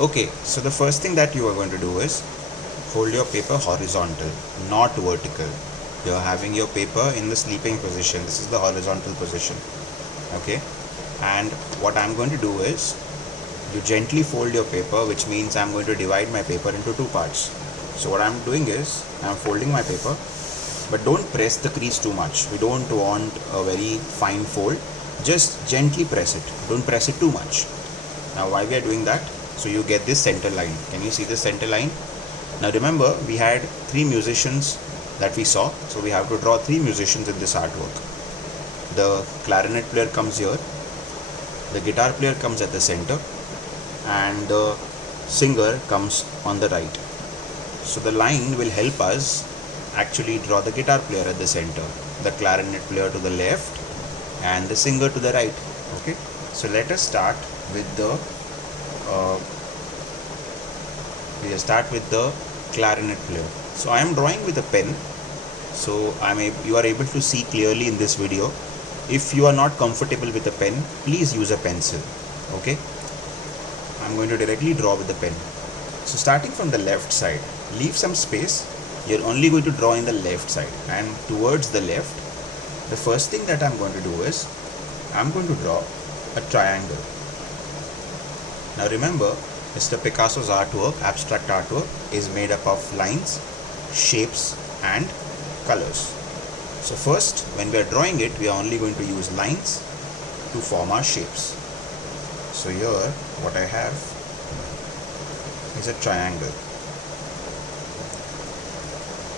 Okay, so the first thing that you are going to do is hold your paper horizontal, not vertical. You are having your paper in the sleeping position. This is the horizontal position. Okay, and what I'm going to do is you gently fold your paper, which means I'm going to divide my paper into two parts. So what I'm doing is I'm folding my paper, but don't press the crease too much. We don't want a very fine fold. Just gently press it. Don't press it too much. Now why we are doing that? So you get this center line. Can you see the center line? Now remember, we had three musicians that we saw. So we have to draw three musicians in this artwork. The clarinet player comes here. The guitar player comes at the center. And the singer comes on the right. So the line will help us actually draw the guitar player at the center, the clarinet player to the left, and the singer to the right. Okay, so let us start with the clarinet player. So I am drawing with a pen, so you are able to see clearly in this video. If you are not comfortable with a pen, please use a pencil. Okay, I'm going to directly draw with the pen. So starting from the left side, leave some space. You're only going to draw in the left side, and towards the left, the first thing that I'm going to do is I'm going to draw a triangle. Now remember, Mr. Picasso's artwork, abstract artwork, is made up of lines, shapes and colors. So first, when we are drawing it, we are only going to use lines to form our shapes. So here what I have is a triangle.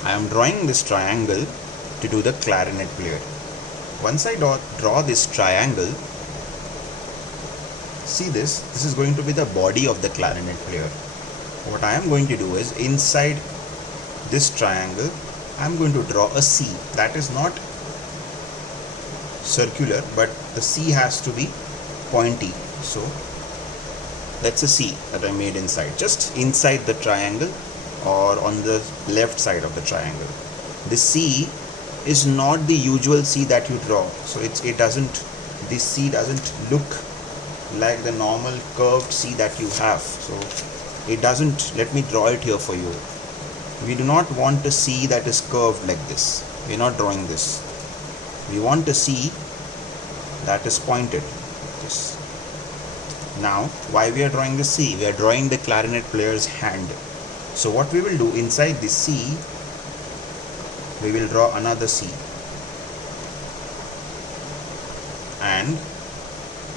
I am drawing this triangle to do the clarinet player. Once I draw this triangle, see this is going to be the body of the clarinet player. What I am going to do is inside this triangle, I am going to draw a C. That is not circular, but the C has to be pointy. So that's a C that I made inside, just inside the triangle or on the left side of the triangle. The C is not the usual C that you draw. So this C doesn't look like the normal curved C that you have. So it doesn't, let me draw it here for you. We do not want a C that is curved like this. We're not drawing this. We want a C that is pointed. This. Now, why we are drawing the C? We are drawing the clarinet player's hand. So what we will do, inside this C, we will draw another C and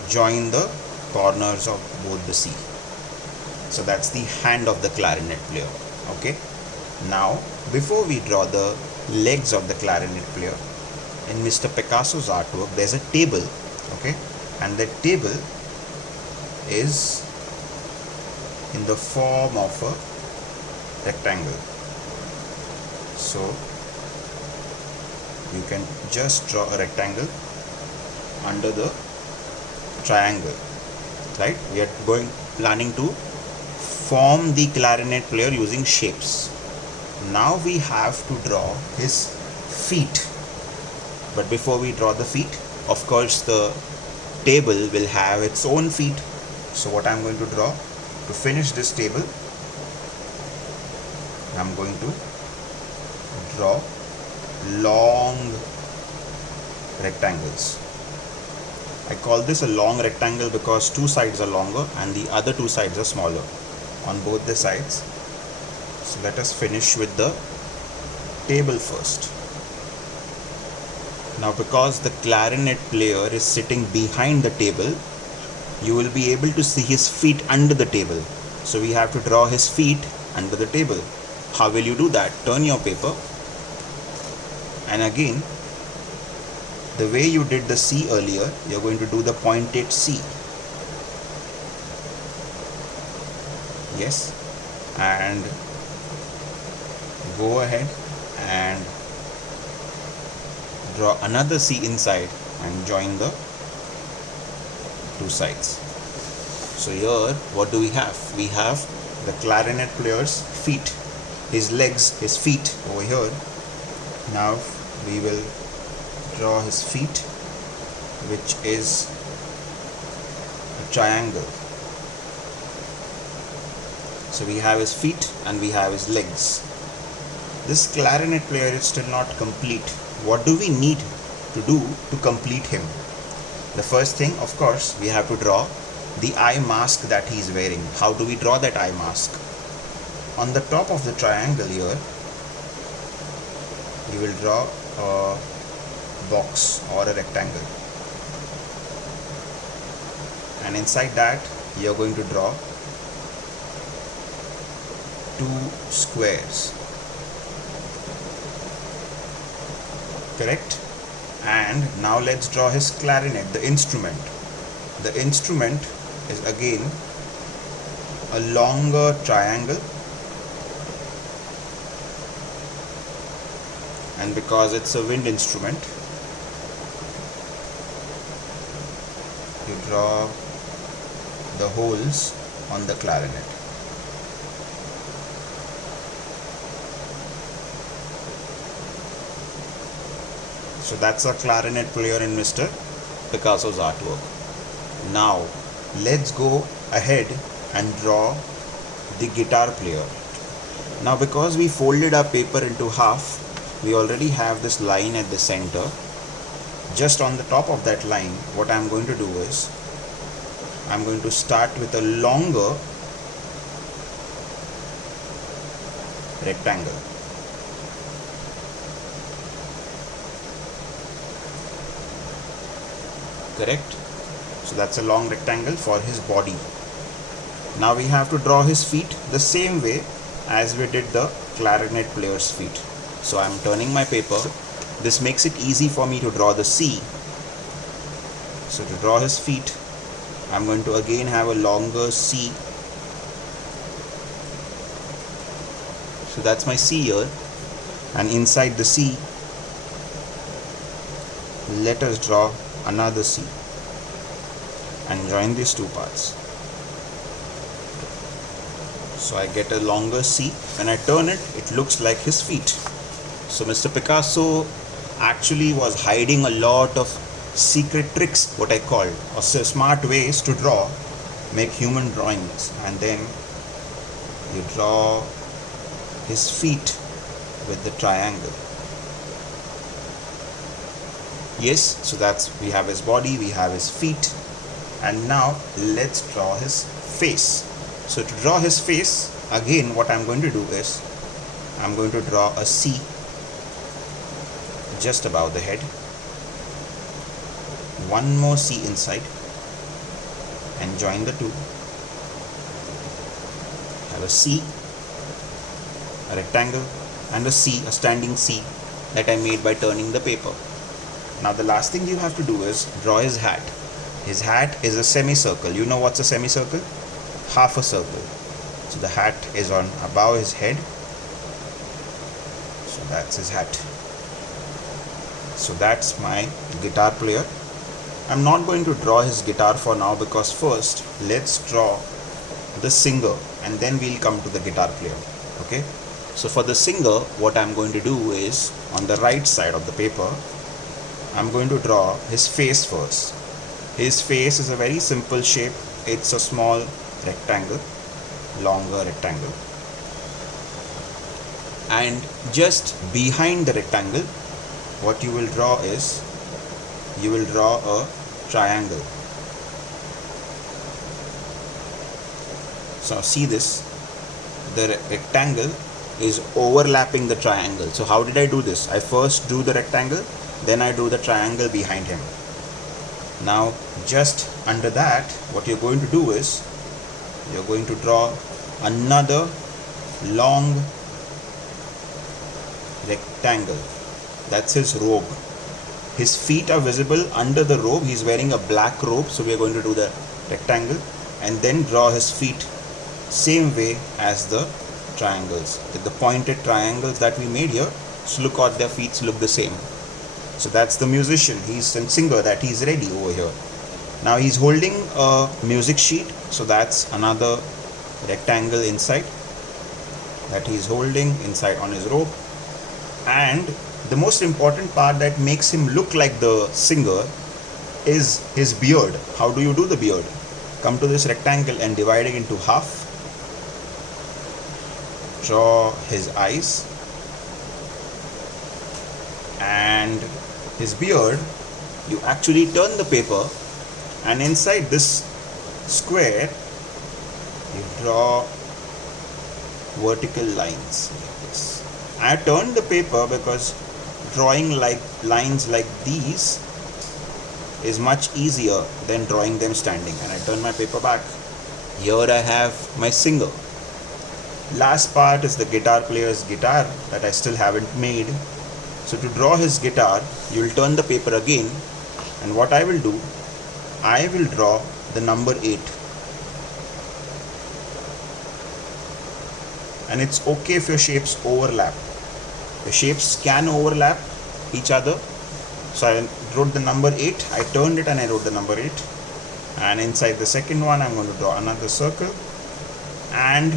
join the corners of both the C. So that's the hand of the clarinet player. Okay. Now, before we draw the legs of the clarinet player, in Mr. Picasso's artwork, there's a table. Okay. And that table is in the form of a rectangle. So you can just draw a rectangle under the triangle, right? We are planning to form the clarinet player using shapes. Now we have to draw his feet, but before we draw the feet, of course the table will have its own feet. So what I'm going to draw to finish this table, I'm going to draw long rectangles. I call this a long rectangle because two sides are longer and the other two sides are smaller on both the sides. So let us finish with the table first. Now because the clarinet player is sitting behind the table, you will be able to see his feet under the table. So we have to draw his feet under the table. How will you do that? Turn your paper, and again, the way you did the C earlier, you're going to do the pointed C. Yes, and go ahead and draw another C inside and join the two sides. So here what do we have? We have the clarinet player's feet, his legs, his feet over here. Now we will draw his feet, which is a triangle. So we have his feet and we have his legs. This clarinet player is still not complete. What do we need to do to complete him? The first thing, of course, we have to draw the eye mask that he is wearing. How do we draw that eye mask? On the top of the triangle here, you will draw a box or a rectangle, and inside that you are going to draw two squares, correct? And now let's draw his clarinet, the instrument. The instrument is again a longer triangle, and because it's a wind instrument, you draw the holes on the clarinet. So that's a clarinet player in Mr. Picasso's artwork. Now let's go ahead and draw the guitar player. Now because we folded our paper into half, we already have this line at the center. Just on the top of that line, what I'm going to do is I'm going to start with a longer rectangle. Correct? So that's a long rectangle for his body. Now we have to draw his feet the same way as we did the clarinet player's feet. So I'm turning my paper. This makes it easy for me to draw the C. So to draw his feet, I'm going to again have a longer C. So that's my C here. And inside the C, let us draw another C and join these two parts. So I get a longer C. When I turn it, it looks like his feet. So Mr. Picasso actually was hiding a lot of secret tricks, what I call, or smart ways to draw, make human drawings, and then you draw his feet with the triangle. Yes, so that's, we have his body, we have his feet, and now let's draw his face. So to draw his face, again what I'm going to do is I'm going to draw a C just above the head, one more C inside, and join the two. Have a C, a rectangle, and a C, a standing C that I made by turning the paper. Now the last thing you have to do is draw his hat. His hat is a semicircle. You know what's a semicircle? Half a circle. So the hat is on above his head. So that's his hat. So that's my guitar player. I'm not going to draw his guitar for now because first let's draw the singer and then we'll come to the guitar player. Okay? So for the singer, what I'm going to do is on the right side of the paper, I'm going to draw his face first. His face is a very simple shape. It's a small rectangle, longer rectangle. And just behind the rectangle, what you will draw is, you will draw a triangle. So see this, the rectangle is overlapping the triangle. So how did I do this? I first drew the rectangle, then I drew the triangle behind him. Now just under that, what you're going to do is you're going to draw another long rectangle. That's his robe. His feet are visible under the robe. He's wearing a black robe, so we're going to do the rectangle and then draw his feet same way as the triangles. The pointed triangles that we made here, so look at their feet look the same. So that's the musician, he's a singer, that he's ready over here. Now he's holding a music sheet, so that's another rectangle inside that he's holding inside on his robe. And the most important part that makes him look like the singer is his beard. How do you do the beard? Come to this rectangle and divide it into half draw his eyes and his beard, you actually turn the paper, and inside this square you draw vertical lines like this. I turned the paper because drawing like lines like these is much easier than drawing them standing, and I turn my paper back. Here I have my singer. Last part is the guitar player's guitar that I still haven't made. So to draw his guitar, you will turn the paper again, and what I will do, I will draw the number 8. And it's okay if your shapes overlap. The shapes can overlap each other. So I wrote the number 8, I turned it and I wrote the number 8. And inside the second one, I'm going to draw another circle. And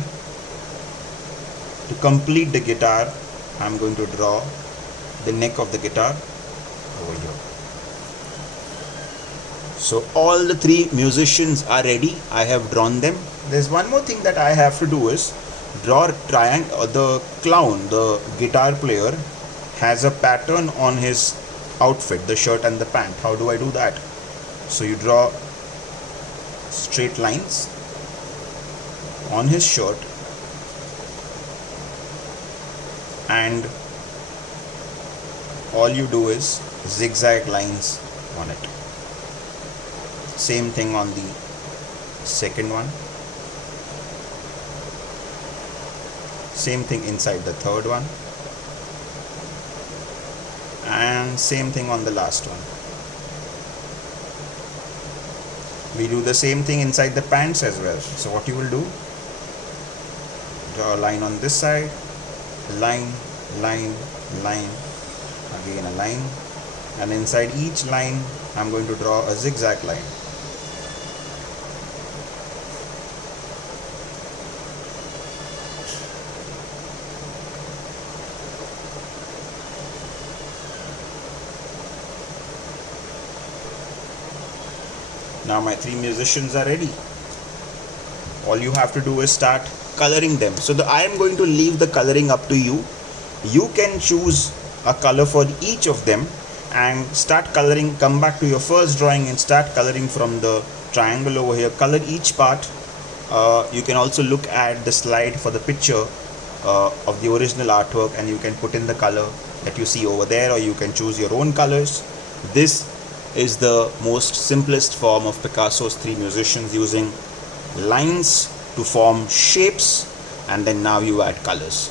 to complete the guitar, I'm going to draw the neck of the guitar over here. So all the 3 musicians are ready. I have drawn them. There's one more thing that I have to do is draw a triangle. The clown, the guitar player, has a pattern on his outfit, the shirt and the pant. How do I do that? So you draw straight lines on his shirt and all you do is zigzag lines on it. Same thing on the second one. Same thing inside the third one. And same thing on the last one. We do the same thing inside the pants as well. So what you will do, draw a line on this side, line, line, line, again a line, and inside each line I'm going to draw a zigzag line. Now my 3 musicians are ready. All you have to do is start coloring them. So I am going to leave the coloring up to you. You can choose a color for each of them and start coloring. Come back to your first drawing and start coloring from the triangle over here. Color each part. You can also look at the slide for the picture of the original artwork, and you can put in the color that you see over there, or you can choose your own colors. This is the most simplest form of Picasso's 3 musicians, using lines to form shapes, and then now you add colors.